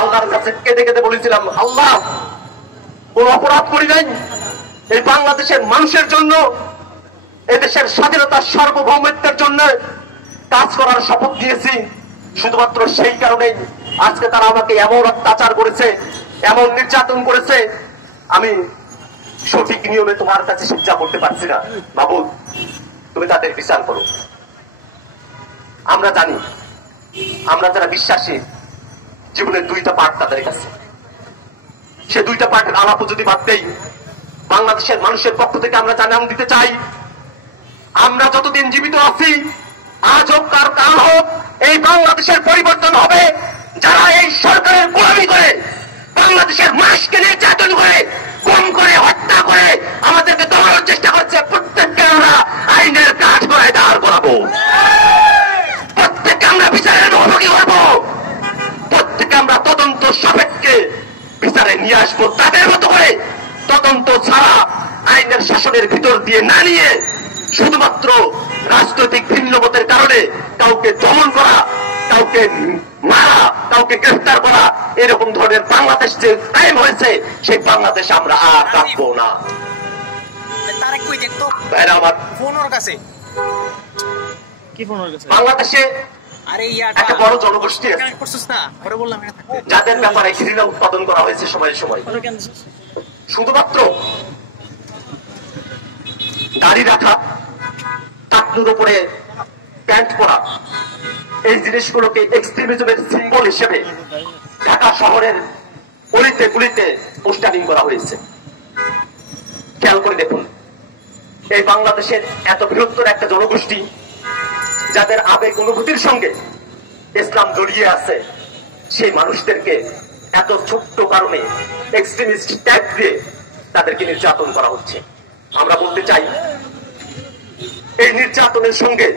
আল্লাহর কাছে কেঁদে কেঁদে বলেছিলাম, আল্লাহ কোন অপরাধ করি নাই, এই বাংলাদেশের মানুষের জন্য, এদেশের স্বাধীনতার সার্বভৌমত্বের জন্য কাজ করার শপথ দিয়েছি। শুধুমাত্র সেই কারণেই আজকে তারা আমাকে এমন অত্যাচার করেছে, এমন নির্যাতন করেছে, আমি সঠিক নিয়মে তোমার কাছে শিক্ষা করতে পারছি না। মাবুদ, তুমি তাদের বিচার করো। আমরা জানি, আমরা যারা বিশ্বাসী, জীবনের দুইটা পার্ট তাদের কাছে। সে দুইটা পার্টের আলাপ যদি বাদ দেই, বাংলাদেশের মানুষের পক্ষ থেকে আমরা জানান দিতে চাই, আমরা যতদিন জীবিত আছি, আজ হোক কার কাল হোক, এই বাংলাদেশের পরিবর্তন হবে। যারা এই সরকারের গোলামি করে, বাংলাদেশের মানুষকে নির্যাতন করে, গুম করে, হত্যা করে আমাদেরকে দমানোর চেষ্টা করছে, প্রত্যেককে আমরা আইনের কাজ করে দাঁড় করাবো। প্রত্যেককে আমরা বিচারের মুখোমুখি হবো। প্রত্যেকে আমরা তদন্ত সাপেক্ষে বিচারে নিয়ে আসবো। তাদের মতো করে তদন্ত ছাড়া, আইনের শাসনের ভিতর দিয়ে না নিয়ে শুধুমাত্র রাজনৈতিক ভিন্নমতের কারণে কাউকে দমন করা, কাউকে মারা, কাউকে গ্রেফতার করা, এরকম ধরনের বাংলাদেশ যে টাইম হয়েছে, সেই বাংলাদেশ আমরা আর রাখবো না। বাংলাদেশে একটা বড় জনগোষ্ঠী আছে যাদের ব্যাপারে ঘৃণা উৎপাদন করা হয়েছে সময় সময়। শুধুমাত্র দাড়ি রাখা, টাকনুর উপরে প্যান্ট পরা, এই জিনিসগুলোকে এক্সট্রিমিজমের সিম্বল হিসেবে ঢাকা শহরের গলিতে গুলিতে পোস্টারিং করা হয়েছে। খেয়াল করে দেখুন, এই বাংলাদেশের এত বৃহত্তর একটা জনগোষ্ঠী যাদের আবেগ অনুভূতির সঙ্গে ইসলাম জড়িয়ে আছে, সেই মানুষদেরকে এত ছোট্ট কারণে এক্সট্রিমিস্ট ট্যাগ দিয়ে তাদেরকে নির্যাতন করা হচ্ছে। আমরা বলতে চাই, এই নির্যাতনের সঙ্গে,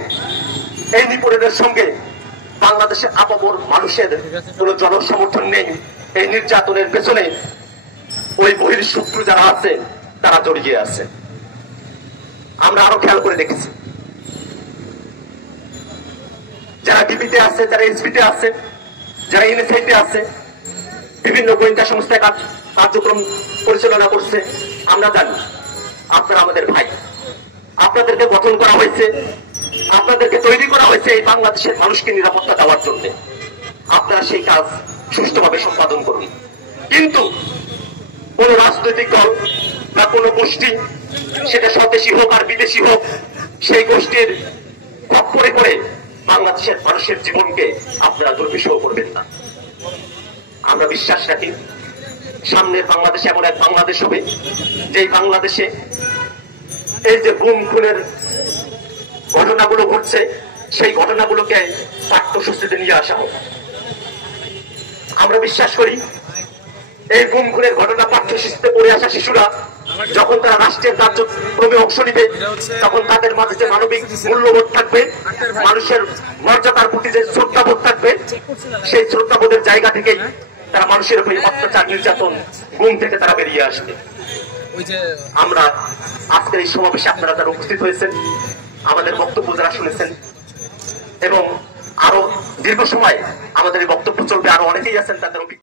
এই নিপীড়নের সঙ্গে বাংলাদেশের আপামর মানুষের কোন জনসমর্থন নেই। এই নির্যাতনের পেছনে ওই বহিঃশত্রু যারা আছে তারা জড়িয়ে আছে। আমরা আরো খেয়াল করে দেখেছি, যারা ডিবিতে আছে, যারা এসপিতে আছে, যারা এনএসআইতে আছে, বিভিন্ন গোয়েন্দা সংস্থায় কার্যক্রম পরিচালনা করছে, আমরা জানি আপনারা আমাদের ভাই। আপনাদেরকে গঠন করা হয়েছে, আপনাদেরকে তৈরি করা হয়েছে এই বাংলাদেশের মানুষকে নিরাপত্তা দেওয়ার জন্য। আপনারা সেই কাজ সুষ্ঠুভাবে সম্পাদন করুন। কিন্তু কোন রাজনৈতিক দল বা কোন গোষ্ঠী, সেটা স্বদেশী হোক আর বিদেশি হোক, সেই গোষ্ঠীর খপ্পরে করে বাংলাদেশের মানুষের জীবনকে আপনারা দুর্বিষহ করবেন না। আমরা বিশ্বাস রাখি, সামনের বাংলাদেশে এমন এক বাংলাদেশ হবে, যেই বাংলাদেশে এই যে গুম খুনের ঘটনাগুলো ঘটছে, সেই ঘটনাগুলোকে পাঠ্যসূচিতে নিয়ে আসা হবে। আমরা বিশ্বাস করি, এই গুম খুনের ঘটনা পাঠ্যসূচিতে পড়ে আসা শিশুরা যখন তারা রাষ্ট্রের কার্যক্রমে অংশ নিবে, তখন তাদের মাঝে যে মানবিক মূল্যবোধ থাকবে, মানুষের মর্যাদার প্রতি যে শ্রদ্ধাবোধ থাকবে, সেই শ্রদ্ধাবোধের জায়গা থেকেই তারা মানুষের উপর অত্যাচার, নির্যাতন, গুম থেকে তারা বেরিয়ে আসবে। আমরা আজকের এই সমাবেশে আপনারা যারা উপস্থিত হয়েছেন, আমাদের বক্তব্য যারা শুনেছেন, এবং আরো দীর্ঘ সময় আমাদের এই বক্তব্য চলবে, আরো অনেকেই আছেন তাদের